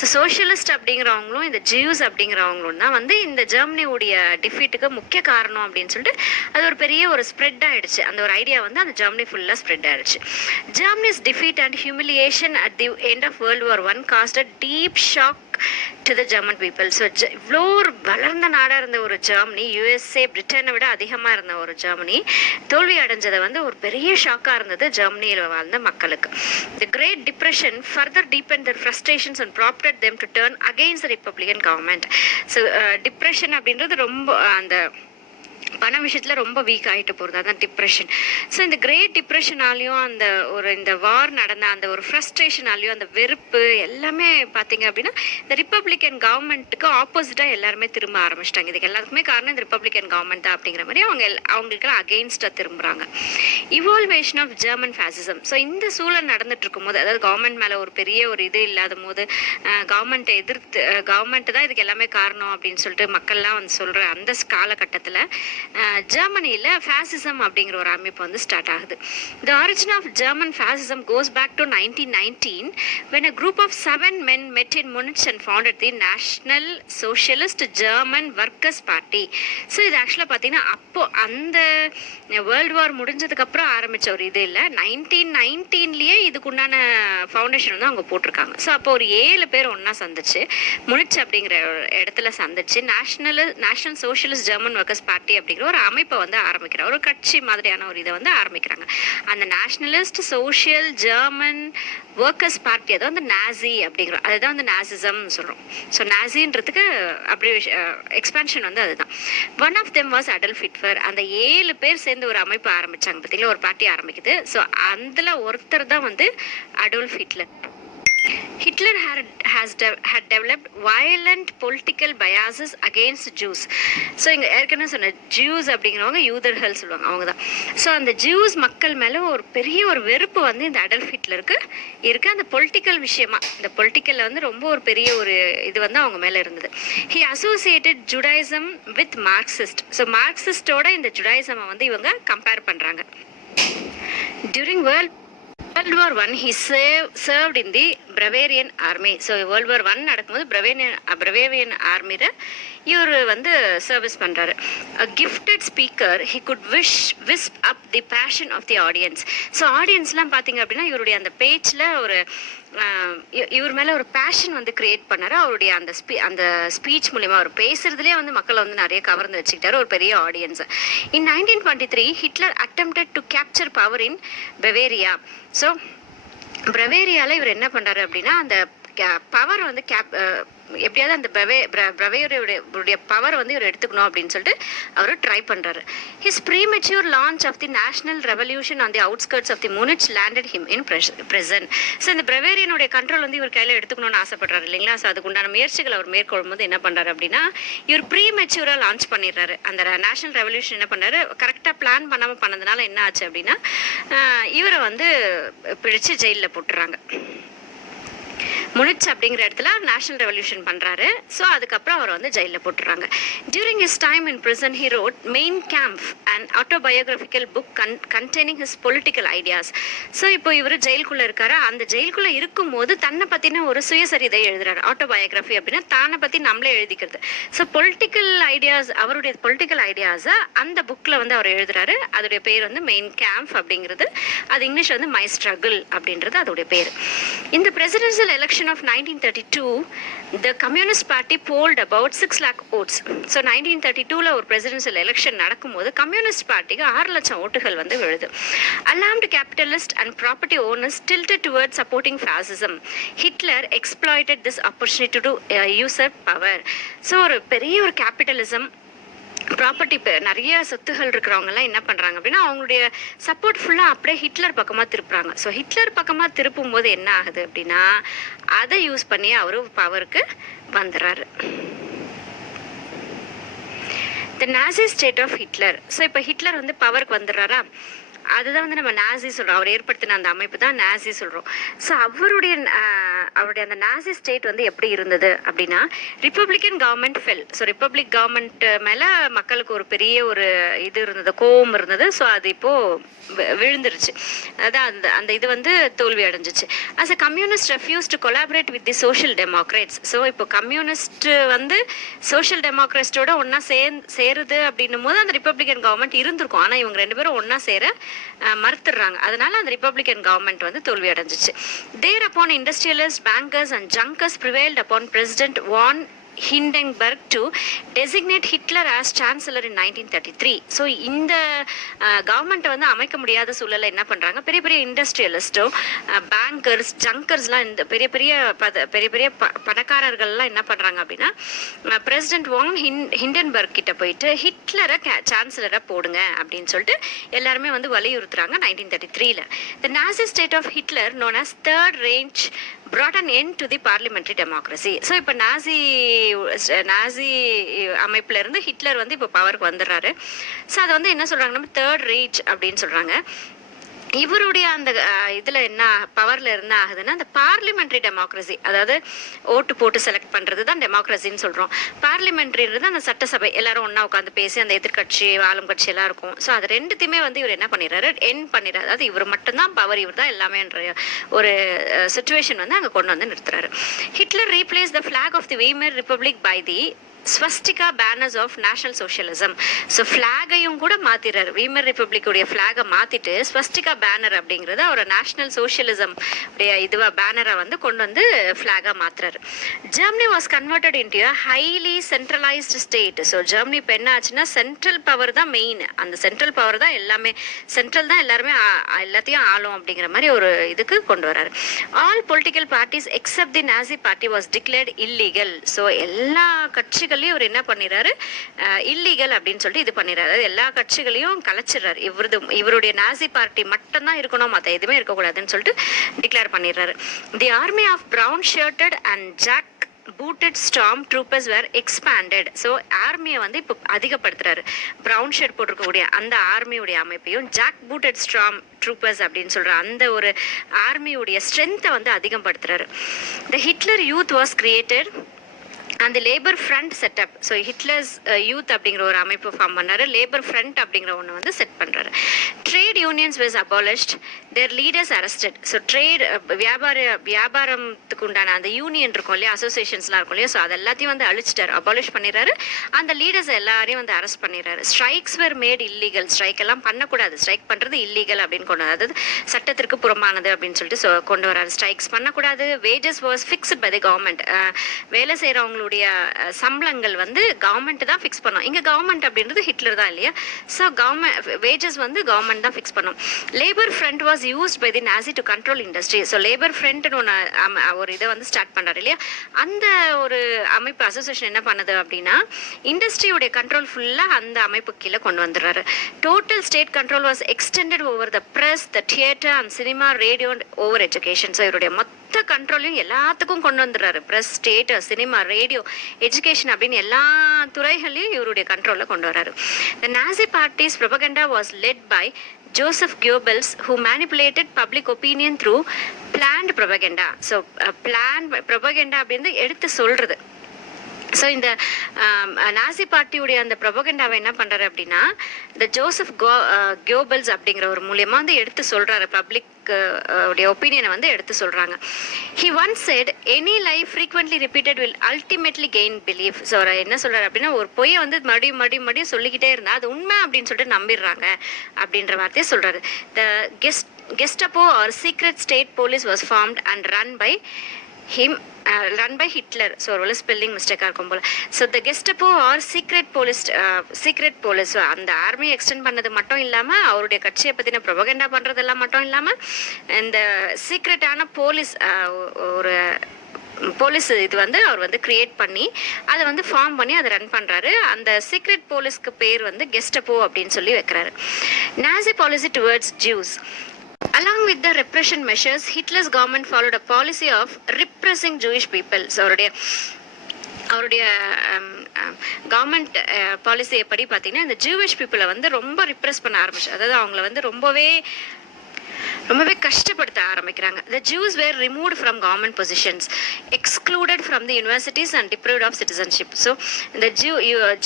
ஸோ சோஷியலிஸ்ட் அப்படிங்கிறவங்களும் இந்த ஜூஸ் அப்படிங்கிறவங்களும் தான் வந்து இந்த ஜெர்மனியோடைய டிஃபீட்டுக்கு முக்கிய காரணம் அப்படின்னு சொல்லிட்டு அது ஒரு பெரிய ஒரு ஸ்ப்ரெட் ஆயிடுச்சு. அந்த ஒரு ஐடியா வந்து அந்த ஜெர்மனி ஃபுல்லாக ஸ்ப்ரெட் ஆயிடுச்சு. Germany's defeat and humiliation at the end of world war one cost a deep shock to the German people. So இவ்வளோ ஒரு வளர்ந்த நாடாக இருந்த ஒரு ஜெர்மனி, யூஎஸ்ஏ பிரிட்டனை விட அதிகமாக இருந்த ஒரு ஜெர்மனி தோல்வி அடைஞ்சதை வந்து ஒரு பெரிய ஷாக்காக இருந்தது ஜெர்மனியில் வாழ்ந்த மக்களுக்கு. The great depression further deepen their frustrations and prompted them to turn against the republican government. So depression அப்படின்றது ரொம்ப அந்த பண விஷயத்தில் ரொம்ப வீக் ஆகிட்டு போகிறது, அதான் டிப்ரெஷன். ஸோ இந்த கிரேட் டிப்ரெஷனாலையும் இந்த வார் நடந்த அந்த ஒரு ஃப்ரஸ்ட்ரேஷனாலையும் அந்த வெறுப்பு எல்லாமே பார்த்தீங்க அப்படின்னா இந்த ரிப்பப்ளிகன் கவர்மெண்ட்டுக்கு ஆப்போசிட்டாக எல்லாருமே திரும்ப ஆரம்பிச்சிட்டாங்க. இதுக்கு எல்லாத்துக்குமே காரணம் இந்த ரிப்பப்ளிகன் கவர்மெண்ட் தான் அப்படிங்கிற மாதிரி அவங்களுக்கெல்லாம் அகெயின்ஸ்டாக திரும்புகிறாங்க. Evolution of German fascism. So இந்த சூழல் நடந்துட்டு இருக்கும்போது, அதாவது கவர்மெண்ட் மேலே ஒரு பெரிய ஒரு இது இல்லாத போது, கவர்மெண்ட்டை எதிர்த்து கவர்மெண்ட்டு தான் இதுக்கு எல்லாமே காரணம் அப்படின்னு சொல்லிட்டு மக்கள்லாம் வந்து சொல்கிற அந்த காலகட்டத்தில் ஜெர்மனியில் ஃபேசிசம் அப்படிங்கிற ஒரு அமைப்பு வந்து ஸ்டார்ட் ஆகுது. The origin of German fascism goes back to 1919 when a group of 7 men met in Munich and founded the National Socialist German Workers Party. So இது ஆக்சுவலாக பார்த்தீங்கன்னா அப்போ அந்த வேர்ல்டு வார் முடிஞ்சதுக்கப்புறம் ஆரம்பித்த ஒரு இது இல்லை, 1919லேயே இதுக்குண்டான ஃபவுண்டேஷன் வந்து அவங்க போட்டிருக்காங்க. ஸோ அப்போ ஒரு 7 பேர் ஒன்றா சந்திச்சு முனிச் அப்படிங்கிற இடத்துல சந்திச்சு national socialist German workers party அப்படிங்கிற ஒரு அமைப்பை வந்து ஆரம்பிக்கிறாங்க, ஒரு கட்சி மாதிரியான ஒரு இதை வந்து ஆரம்பிக்கிறாங்க. அந்த nationalist social German workers party, அதாவது வந்து நாசி அப்படிங்கிறோம், அதுதான் வந்து நாசிசம்னு சொல்கிறோம். ஸோ நாசின்றதுக்கு அப்படி எக்ஸ்பேன்ஷன் வந்து அதுதான். One of them was Adolf Hitler. அந்த 7 பேர் சேர்ந்து ஒரு அமைப்பு ஆரம்பித்தாங்க பார்த்தீங்களா, ஒரு பார்ட்டி ஆரம்பிக்குது. ஸோ அதில் ஒருத்தர் தான் வந்து Adolf Hitler. Hitler had developed violent political biases against Jews. So இங்கே ஏற்கனவே சொன்ன ஜூஸ் அப்படிங்கிறவங்க யூதர்கள் சொல்லுவாங்க, அவங்க தான். ஸோ அந்த ஜூஸ் மக்கள் மேலே ஒரு பெரிய ஒரு வெறுப்பு வந்து இந்த அடல்ஃப் ஹிட்லருக்கு இருக்குது. அந்த பொலிட்டிக்கல் விஷயமா, இந்த பொலிட்டிக்கலில் வந்து ரொம்ப ஒரு பெரிய ஒரு இது வந்து அவங்க மேலே இருந்தது. He associated Judaism with Marxist. So மார்க்சிஸ்டோட இந்த ஜுடாயிசமை வந்து இவங்க கம்பேர் பண்ணுறாங்க. During World War I, he served in the Bavarian army. So World War I நடக்கும்போது Bavarian ஆர்மியில் இவர் வந்து சர்வீஸ் பண்ணுறாரு. A gifted speaker, he could wisp up the passion of the audience. So ஆடியன்ஸ்லாம் பார்த்தீங்க அப்படின்னா இவருடைய அந்த பேச்சில் ஒரு இவர் மேலே ஒரு பேஷன் வந்து கிரியேட் பண்ணார். அவருடைய அந்த ஸ்பீச் மூலிமா அவர் பேசுறதுலேயே வந்து மக்களை வந்து நிறைய கவர்ந்து வச்சுக்கிட்டாரு, ஒரு பெரிய ஆடியன்ஸை. In 1923 Hitler attempted to capture power in Bavaria. So பவேரியாவில் இவர் என்ன பண்ணுறாரு அப்படின்னா அந்த பவர் வந்து எப்படியாவது அந்த பவேரியோடைய பவர் வந்து இவர் எடுத்துக்கணும் அப்படின்னு சொல்லிட்டு அவர் ட்ரை பண்ணுறாரு. His premature launch of the national revolution on the outskirts of the Munich landed him in prison. So இந்த பவேரியனுடைய கண்ட்ரோல் வந்து இவர் கையில் எடுத்துக்கணும்னு ஆசைப்படுறாரு இல்லைங்களா. ஸோ அதுக்குண்டான முயற்சிகள் அவர் மேற்கொள்ளும் போது என்ன பண்ணுறாரு அப்படின்னா இவர் ப்ரீமெச்சூராக லான்ச் பண்ணிடுறாரு. அந்த நேஷனல் ரெவல்யூஷன் என்ன பண்ணாரு, கரெக்டாக பிளான் பண்ணாமல் பண்ணதுனால என்ன ஆச்சு அப்படின்னா இவரை வந்து பிடிச்சு ஜெயிலில் போட்டுறாங்க. முனிச் அப்படிங்கிற இடத்துல நேஷனல் ரெவல்யூஷன் பண்ணுறாரு. ஸோ அதுக்கப்புறம் அவர் வந்து ஜெயிலில் போட்டுறாங்க. During his time in prison he wrote main camp and autobiographical book containing his political ideas. So இப்போ இவர் ஜெயிலுக்குள்ளே இருக்காரு. அந்த ஜெயிலுக்குள்ளே இருக்கும்போது தன்னை பற்றின ஒரு சுயசரிதை எழுதுறாரு. ஆட்டோபயோகிராஃபி அப்படின்னா தானை பற்றி நம்மளே எழுதிக்கிறது. ஸோ பொலிட்டிக்கல் ஐடியாஸ், அவருடைய பொலிட்டிக்கல் ஐடியாஸை அந்த புக்கில் வந்து அவர் எழுதுறாரு. அதோடைய பேர் வந்து மெயின் கேம்ப் அப்படிங்கிறது. அது இங்கிலீஷ் வந்து மை ஸ்ட்ரகிள் அப்படின்றது அதோடைய பேர். இந்த presidential election of 1932 the communist party polled about 6 lakh votes. so 1932ல ஒரு presidential election நடக்கும்போது கம்யூனிஸ்ட் பார்ட்டிக்கு 6 லட்சம் ஓட்டுகள் வந்து விழுது. alarmed capitalist and property owners tilted towards supporting fascism. Hitler exploited this opportunity to usurp power. so ஒரு பெரிய ஒரு கேபிட்டலிசம், ப்ராப்பர்ட்டி நிறைய சொத்துகள் இருக்கிறவங்கலாம் என்ன பண்ணுறாங்க அப்படின்னா அவங்களுடைய சப்போர்ட் ஃபுல்லாக அப்படியே ஹிட்லர் பக்கமாக திருப்புறாங்க. ஸோ ஹிட்லர் பக்கமாக திருப்பும் போது என்ன ஆகுது அப்படின்னா அதை யூஸ் பண்ணி அவர் பவருக்கு வந்துடுறாரு. த Nazi state of Hitler. So இப்போ ஹிட்லர் வந்து பவருக்கு வந்துடுறாரா, அதுதான் வந்து நம்ம நாசி சொல்கிறோம். அவர் ஏற்படுத்தின அந்த அமைப்பு தான் நாசி சொல்கிறோம். ஸோ அவருடைய அந்த நாசி ஸ்டேட் வந்து எப்படி இருந்தது அப்படின்னா republican government fell. So republic government மேலே மக்களுக்கு ஒரு பெரிய ஒரு இது இருந்தது, கோபம் இருந்தது. ஸோ அது இப்போது விழுந்துருச்சு. அதான் அந்த இது வந்து தோல்வி அடைஞ்சிச்சு. As a communist refused to collaborate with the social democrats. So இப்போ கம்யூனிஸ்ட் வந்து சோஷியல் டெமோக்ரேட்ஸோட ஒன்றா சேருது அப்படின்னும் போது அந்த ரிப்பப்ளிக்கன் கவர்மெண்ட் இருந்திருக்கும். ஆனால் இவங்க 2 பேரும் ஒன்றா சேர மறுத்துடுறாங்க. அதனால அந்த ரிப்பப்ளிக்கன் கவர்மெண்ட் வந்து தோல்வி அடைஞ்சிச்சு. Thereupon industrialist, bankers and Junkers prevailed upon president von Hindenburg to designate Hitler as chancellor in 1933. So இந்த கவர்மெண்ட்டை வந்து அமைக்க முடியாத சூழலில் என்ன பண்ணுறாங்க, பெரிய பெரிய இண்டஸ்ட்ரியலிஸ்ட்டும் பேங்கர்ஸ் ஜங்கர்ஸ்லாம் இந்த பெரிய பெரிய பணக்காரர்கள்லாம் என்ன பண்ணுறாங்க அப்படின்னா பிரசிடென்ட் வான் ஹிண்டன்பர்க் கிட்ட போயிட்டு ஹிட்லரை சான்சலரை போடுங்க அப்படின்னு சொல்லிட்டு எல்லாருமே வந்து வலியுறுத்துறாங்க 1933ல. The Nazi state of Hitler known as Third Reich brought an end to the parliamentary democracy. So இப்போ நாசி அமைப்புல இருந்து ஹிட்லர் வந்து இப்போ பவருக்கு வந்துடுறாரு. ஸோ அதை வந்து என்ன சொல்றாங்கன்னா தேர்ட் ரீச் அப்படின்னு சொல்றாங்க. இவருடைய அந்த இதில் என்ன பவரில் என்ன ஆகுதுன்னா அந்த பார்லிமெண்ட்ரி டெமோக்ரஸி, அதாவது ஓட்டு போட்டு செலக்ட் பண்ணுறது தான் டெமோக்ரஸின்னு சொல்கிறோம். பார்லிமெண்ட்ரின்றது அந்த சட்டசபை எல்லாரும் ஒன்றா உட்காந்து பேசி அந்த எதிர்கட்சி ஆளும் கட்சி எல்லாம் இருக்கும். ஸோ அது ரெண்டுத்தையுமே வந்து இவர் என்ன பண்ணிடுறாரு, என் பண்ணிடுறாரு. அதாவது இவர் மட்டும்தான் பவர், இவர் தான் எல்லாமேன்ற ஒரு சுச்சுவேஷன் வந்து அங்கே கொண்டு வந்து நிறுத்துறாரு. Hitler replace the flag of the Weimar republic by the swastika banners of national socialism. So ஃப்ளாகையும் கூட மாற்றிடுறாரு. வீமர் ரிப்பப்ளிக்குடைய ஃப்ளாகை மாற்றிட்டு ஸ்வஸ்டிகா பேனர் அப்படிங்கிறது ஒரு நேஷனல் சோஷியலிசம் உடைய இதுவாக பேனரை வந்து கொண்டு வந்து ஃப்ளாகாக மாற்றுறாரு. Germany was converted into a highly centralised state. So Germany இப்போ என்ன ஆச்சுன்னா சென்ட்ரல் பவர் தான் மெயின், அந்த சென்ட்ரல் பவர் தான் எல்லாமே, சென்ட்ரல் தான் எல்லாருமே எல்லாத்தையும் ஆளும் அப்படிங்கிற மாதிரி ஒரு இதுக்கு கொண்டு வராரு. All political parties except the Nazi party was declared illegal. So எல்லா கட்சிகள் இவர் என்ன பண்ணிடுறாரு, இல்லீகல் அப்படின்னு சொல்லிட்டு இது பண்ணிடுறாரு. எல்லா கட்சிகளையும் கலைச்சிடுறாரு. இவருடைய நாசி பார்ட்டி மட்டும்தான் இருக்கணும், மற்ற எதுவுமே இருக்கக்கூடாதுன்னு சொல்லிட்டு டிக்ளேர் பண்ணிடுறாரு. The army of brown shirted and jackbooted storm troopers were expanded. So ஆர்மியை வந்து இப்போ அதிகப்படுத்துறாரு. ப்ரௌன் ஷர்ட் போட்டிருக்கக்கூடிய அந்த ஆர்மியுடைய அமைப்பையும் ஜாக் பூட்டட் ஸ்டார்ம் ட்ரூப்பர்ஸ் அப்படின்னு சொல்கிற அந்த ஒரு ஆர்மியுடைய ஸ்ட்ரென்த்தை வந்து அதிகப்படுத்துறாரு. த ஹிட்லர் யூத் வாஸ் கிரியேட்டட் அந்த labour front setup. So Hitler's youth அப்படிங்கிற ஒரு அமைப்பு ஃபார்ம் பண்ணாரு. லேபர் ஃப்ரண்ட் அப்படிங்கிற ஒன்று வந்து செட் பண்ணுறாரு. Trade unions was abolished, their leaders arrested. So வியாபாரத்துக்கு உண்டான அந்த யூனியன் இருக்கும் இல்லையா, அசோசியேஷன்ஸ்லாம் இருக்கும் இல்லையா, ஸோ அது எல்லாத்தையும் வந்து அழிச்சிட்டாரு, அபாலிஷ் பண்ணிடுறாரு. அந்த லீடர்ஸ் எல்லாரையும் வந்து அரெஸ்ட் பண்ணிடுறாரு. ஸ்ட்ரைக்ஸ் வேர் மேட் இல்லீகல். ஸ்ட்ரைக் எல்லாம் பண்ணக்கூடாது, ஸ்ட்ரைக் பண்ணுறது இல்லீகல் அப்படின்னு கொண்டு வராது, அதாவது சட்டத்திற்கு புறம்பானது அப்படின்னு சொல்லிட்டு கொண்டு வராரு. ஸ்ட்ரைக்ஸ் பண்ணக்கூடாது. Wages was fixed by the government. வேலை செய்கிறவங்களுடைய சம்பளங்கள் வந்து கவர்மெண்ட் தான் ஃபிக்ஸ் பண்ணும். இங்கே கவர்மெண்ட் அப்படின்றது ஹிட்லர் தான் இல்லையா, ஸோ கவர்மெண்ட் வேஜஸ் வந்து கவர்மெண்ட் தான் ஃபிக்ஸ் பண்ணும். Labour front was used by the Nazi to control industry. So labour ஃப்ரண்ட்னு ஒன்று ஒரு இதை வந்து ஸ்டார்ட் பண்ணுறாரு இல்லையா, அந்த ஒரு அமைப்பு அசோசியேஷன் என்ன பண்ணுது அப்படின்னா இண்டஸ்ட்ரியோடைய கண்ட்ரோல் ஃபுல்லாக அந்த அமைப்பு கீழே கொண்டு வந்துடுறாரு. Total state control was extended over the press, the theatre and cinema, radio and over education. So இவருடைய மொத்த கண்ட்ரோலையும் எல்லாத்துக்கும் கொண்டு வந்துடுறாரு. Press, theatre, cinema, radio, education அப்படின்னு எல்லா துறைகளையும் இவருடைய கண்ட்ரோலில் கொண்டு வராரு. The Nazi party's propaganda was led by Joseph Goebbels, who manipulated public opinion through planned propaganda. So planned propaganda அப்படின்னு எடுத்து சொல்றது. ஸோ இந்த நாசி பார்ட்டியுடைய அந்த ப்ரொபகண்டாவை என்ன பண்ணுறாரு அப்படின்னா இந்த ஜோசப் கோபல்ஸ் அப்படிங்கிற ஒரு மூலியமாக வந்து எடுத்து சொல்கிறாரு. பப்ளிக் உடைய ஒப்பீனியனை வந்து எடுத்து சொல்கிறாங்க. He once said any life frequently repeated will ultimately gain belief. So அவர் என்ன சொல்கிறார் அப்படின்னா ஒரு பொய்யை வந்து மறுபடியும் சொல்லிக்கிட்டே இருந்தால் அது உண்மை அப்படின்னு சொல்லிட்டு நம்பிடுறாங்க அப்படின்ற வார்த்தையை சொல்கிறாரு. The Gestapo or secret state police was formed and run by Hitler. So ஒரு ஸ்பெல்லிங் மிஸ்டேக்காக இருக்கும் போல். So the Gestapo or secret police அந்த ஆர்மியை எக்ஸ்டெண்ட் பண்ணது மட்டும் இல்லாமல் அவருடைய கட்சியை பற்றின ப்ரொபகண்டா பண்ணுறதெல்லாம் மட்டும் இல்லாமல் இந்த சீக்ரெட்டான போலீஸ் இது வந்து அவர் வந்து கிரியேட் பண்ணி அதை வந்து ஃபார்ம் பண்ணி அதை ரன் பண்ணுறாரு. அந்த சீக்ரெட் போலீஸ்க்கு பேர் வந்து கெஸ்டப்போ அப்படின்னு சொல்லி வைக்கிறாரு. Nazi policy towards Jews. Along with the repression measures, Hitler's government followed a policy of repressing Jewish people. So அவருடைய கவர்மெண்ட் பாலிசி எப்படி பார்த்தீங்கன்னா இந்த ஜூவிஷ் பீப்புளை வந்து ரொம்ப ரிப்ரெஸ் பண்ண ஆரம்பிச்சு, அதாவது அவங்கள வந்து ரொம்பவே கஷ்டப்படுத்த ஆரம்பிக்கிறாங்க. The Jews were removed from government positions, excluded from the universities and deprived of citizenship. So இந்த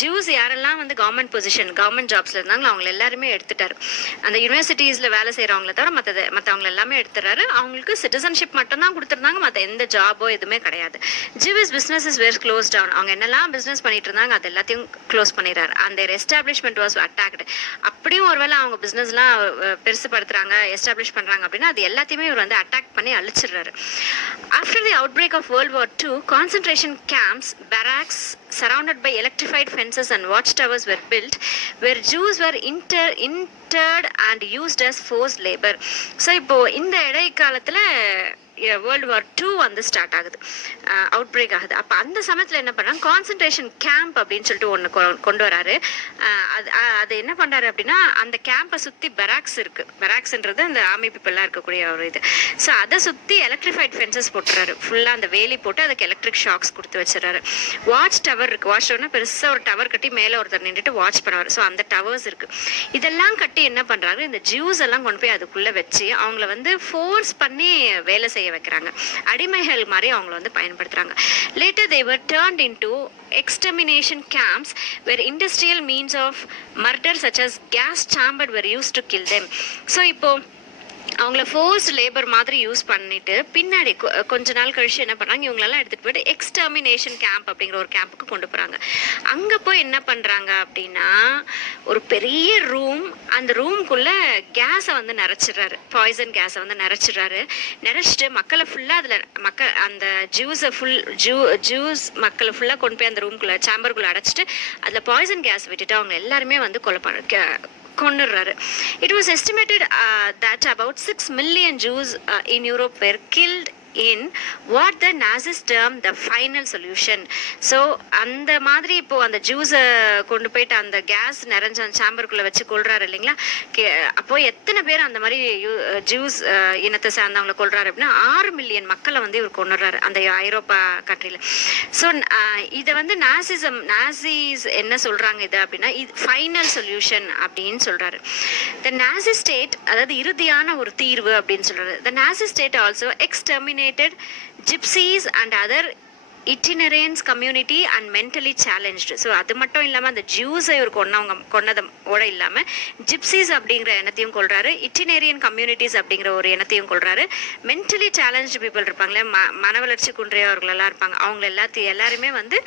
ஜூஸ் யாரெல்லாம் வந்து கவர்மெண்ட் ஜாப்ஸ்ல இருந்தாங்களோ அவங்க எல்லாருமே எடுத்துட்டாரு. அந்த யூனிவர்சிட்டிஸ்ல வேலை செய்யறவங்கள தவிர மற்றவங்க எல்லாமே எடுத்துறாரு. அவங்களுக்கு சிட்டிசன்ஷிப் மட்டும் தான் கொடுத்துருந்தாங்க, மற்ற எந்த ஜாபோ எதுவுமே கிடையாது. ஜூவிஷ் பிசினஸஸ் வேர் க்ளோஸ் டவுன். அவங்க என்னெல்லாம் பிசினஸ் பண்ணிட்டு இருந்தாங்க அது எல்லாத்தையும் க்ளோஸ் பண்ணிடுறாரு. அந்த எஸ்டாப்ளிஷ்மெண்ட் வாஸ் அட்டாக்டு. அப்படியும் ஒருவேளை அவங்க பிசினஸ்லாம் பெருசுப்படுத்துறாங்க, எஸ்டாப்ளிஷ் பண்றாங்க அப்படின்னா அது எல்லாத்தையுமே இவர் வந்து அட்டாக் பண்ணி அழிச்சிடுறாரு. After the outbreak of world war II, concentration camps, barracks surrounded by electrified fences and watchtowers were built where Jews were interred and used as forced labor. So இப்போ இந்த இடைக்காலத்தில் வேர்ல்டு வார் II வந்து start ஆகுது, out break ஆகுது. அப்போ அந்த சமயத்தில் என்ன பண்ணுறாங்க, கான்சன்ட்ரேஷன் கேம்ப் அப்படின்னு சொல்லிட்டு ஒன்று கொண்டு வராரு. அது என்ன பண்ணுறாரு அப்படின்னா அந்த கேம்பை சுற்றி பெராக்ஸ் இருக்குது. பெராக்ஸ்ன்றது அந்த ஆர்மி பீப்புளெலாம் இருக்கக்கூடிய ஒரு இது. ஸோ அதை சுற்றி எலக்ட்ரிஃபைட் ஃபென்சஸ் போட்டுறாரு. ஃபுல்லாக அந்த வேலி போட்டு அதுக்கு எலக்ட்ரிக் ஷாக்ஸ் கொடுத்து வச்சுறாரு. வாட்ச் டவர் இருக்குது. வாட்ச் டவர்னா பெருசாக ஒரு டவர் கட்டி மேலே ஒருத்தர் நின்றுட்டு வாட்ச் பண்ணுவார். ஸோ அந்த டவர்ஸ் இருக்குது. இதெல்லாம் கட்டி என்ன பண்ணுறாங்க, இந்த ஜூஸ் எல்லாம் கொண்டு போய் அதுக்குள்ளே வச்சு அவங்கள வந்து ஃபோர்ஸ் பண்ணி வேலை செய்ய வைக்கிறாங்க. அடிமைகள் மாதிரி அவங்கள வந்து பயன்படுத்துறாங்க. Later they were turned into extermination camps where industrial means of murder such as gas chamber were used to kill them. So இப்போ அவங்கள ஃபோர்ஸ்ட் லேபர் மாதிரி யூஸ் பண்ணிட்டு பின்னாடி கொஞ்ச நாள் கழிச்சு என்ன பண்ணுறாங்க, இவங்களெல்லாம் எடுத்துகிட்டு போயிட்டு எக்ஸ்டர்மினேஷன் கேம்ப் அப்படிங்கிற ஒரு கேம்புக்கு கொண்டு போகிறாங்க. அங்கே போய் என்ன பண்ணுறாங்க அப்படின்னா ஒரு பெரிய ரூம், அந்த ரூம்குள்ளே கேஸை வந்து நிறச்சிடுறாரு, பாய்சன் கேஸை வந்து நிறச்சிட்டு மக்களை ஃபுல்லாக அதில் அந்த ஜூஸ் மக்களை ஃபுல்லாக கொண்டு போய் அந்த ரூம்குள்ளே சேம்பருக்குள்ளே அடைச்சிட்டு அதில் பாய்சன் கேஸ் விட்டுட்டு அவங்க எல்லாருமே வந்து கொன்னுறாரு. It was estimated that about 6 million Jews in Europe were killed in what the Nazis termed the final solution. So அந்த மாதிரி இப்போ அந்த ஜூஸை கொண்டு போயிட்டு அந்த கேஸ் நிறைஞ்ச அந்த சாம்பருக்குள்ளே வச்சு கொள்றாரு இல்லைங்களா. அப்போ எத்தனை பேர் அந்த மாதிரி ஜூஸ் இனத்தை சேர்ந்தவங்களை கொள்றாரு அப்படின்னா 6 மில்லியன் மக்களை வந்து இவர் கொண்டுறாரு அந்த ஐரோப்பா கண்ட்ரியில். ஸோ இதை வந்து நாசிஸ் என்ன சொல்றாங்க இது அப்படின்னா இது ஃபைனல் சொல்யூஷன் அப்படின்னு சொல்றாரு. த நாசி ஸ்டேட், அதாவது இறுதியான ஒரு தீர்வு அப்படின்னு சொல்றாரு. The Nazi state also exterminated gypsies and other itinerants community and mentally challenged. So அது மட்டும் இல்லாமல் அந்த ஜூஸை இவர் கொன்னதோட இல்லாமல் ஜிப்சிஸ் அப்படிங்கிற இனத்தையும் கொள்றாரு, இட்டினேரியன் கம்யூனிட்டிஸ் அப்படிங்கிற ஒரு இனத்தையும் கொள்றாரு, மென்டலி சேலஞ்சு பீப்புள் இருப்பாங்களே, மன வளர்ச்சி குன்றியவர்களெல்லாம் இருப்பாங்க, அவங்க எல்லாருமே வந்து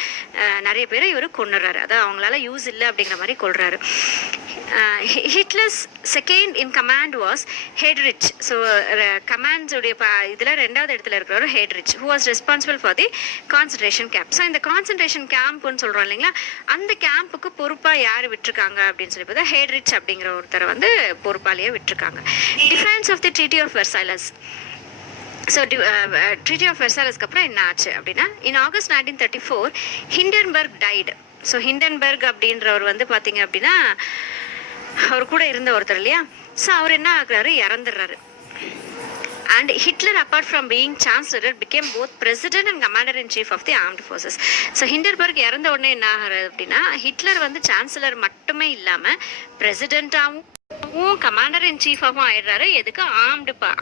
நிறைய பேரை இவர் கொண்டுறாரு. அதாவது அவங்களால யூஸ் இல்லை அப்படிங்கிற மாதிரி கொள்றாரு. Hitler's second in command was Heydrich. So கமாண்ட்ஸுடைய இதில் ரெண்டாவது இடத்துல இருக்கிறவர் Heydrich, who was responsible for the concentration camp. So இந்த கான்சன்ட்ரேஷன் கேம்ப்னு சொல்கிறோம் இல்லைங்களா, அந்த கேம்புக்கு பொறுப்பாக யார் விட்டுருக்காங்க அப்படின்னு சொல்லி பார்த்தா ஹெட்ரிச் அப்படிங்கிற ஒருத்தரை வந்து பொறுப்பாலேயே விட்டுருக்காங்க. Defence of the treaty of Versailles. So treaty of வெர்சைலஸ்க்கு அப்புறம் என்ன ஆச்சு அப்படின்னா, in August 1934 Hindenburg died. So Hindenburg அப்படின்றவர் வந்து பார்த்தீங்க அப்படின்னா அவர் கூட இருந்த ஒருத்தர் இல்லையா, ஸோ அவர் என்ன ஆகுறாரு, இறந்துடுறாரு. And Hitler, apart from being chancellor, became both president and commander-in-chief of the armed forces. So Hindenburg இறந்த உடனே என்ன ஆகுறது அப்படின்னா, ஹிட்லர் வந்து சான்சலர் மட்டுமே இல்லாமல் பிரசிடென்ட்டாகவும் கமாண்டர் இன் சீஃபாகவும் ஆயிடுறாரு. எதுக்கு?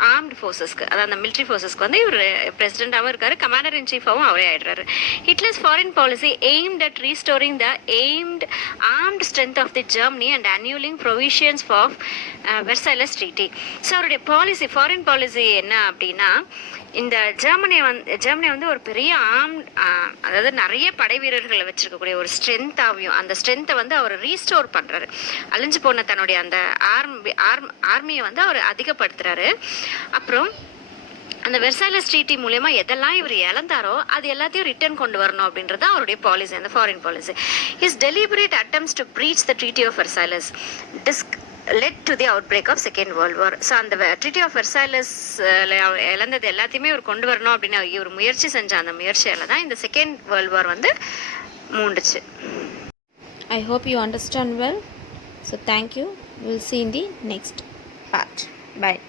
ஆர்ம்டு ஃபோர்ஸஸ்க்கு, அதாவது அந்த மிலிட்ரி ஃபோர்ஸஸ்க்கு வந்து இவர் பிரசிடென்ட்டாகவும் இருக்காரு, கமாண்டர் இன் சீஃபாகவும் அவரே ஆயிடுறாரு. Hitler's foreign policy aimed at restoring the armed strength of the Germany and annulling provisions for Versailles treaty. So அவருடைய பாலிசி, ஃபாரின் பாலிசி என்ன அப்படின்னா, இந்த ஜெர்மனி வந்து ஒரு பெரிய அதாவது நிறைய படை வீரர்களை வச்சிருக்கக்கூடிய ஒரு ஸ்ட்ரென்த்தாகவும், அந்த ஸ்ட்ரென்த்தை வந்து அவர் ரீஸ்டோர் பண்ணுறாரு. அழிஞ்சு போன தன்னுடைய அந்த ஆர்மியை வந்து அவர் அதிகப்படுத்துறாரு. அப்புறம் அந்த வெர்சைலஸ் ட்ரீட்டி மூலமா எதெல்லாம் இவர் இழந்தாரோ அது எல்லாத்தையும் ரிட்டர்ன் கொண்டு வரணும் அப்படின்றது அவருடைய பாலிசி, அந்த foreign policy. His deliberate attempts to breach the treaty of Versailles led to the outbreak of Second World War. So அந்த ட்ரீட்டி ஆஃப் வெர்சைலஸ் இழந்தது எல்லாத்தையுமே இவர் கொண்டு வரணும் அப்படின்னு இவர் முயற்சி செஞ்ச அந்த முயற்சியால் தான் இந்த செகண்ட் வேர்ல்டு வார் வந்து மூண்டுச்சு. I hope you understand well. So thank you. We'll see in the next part. Bye.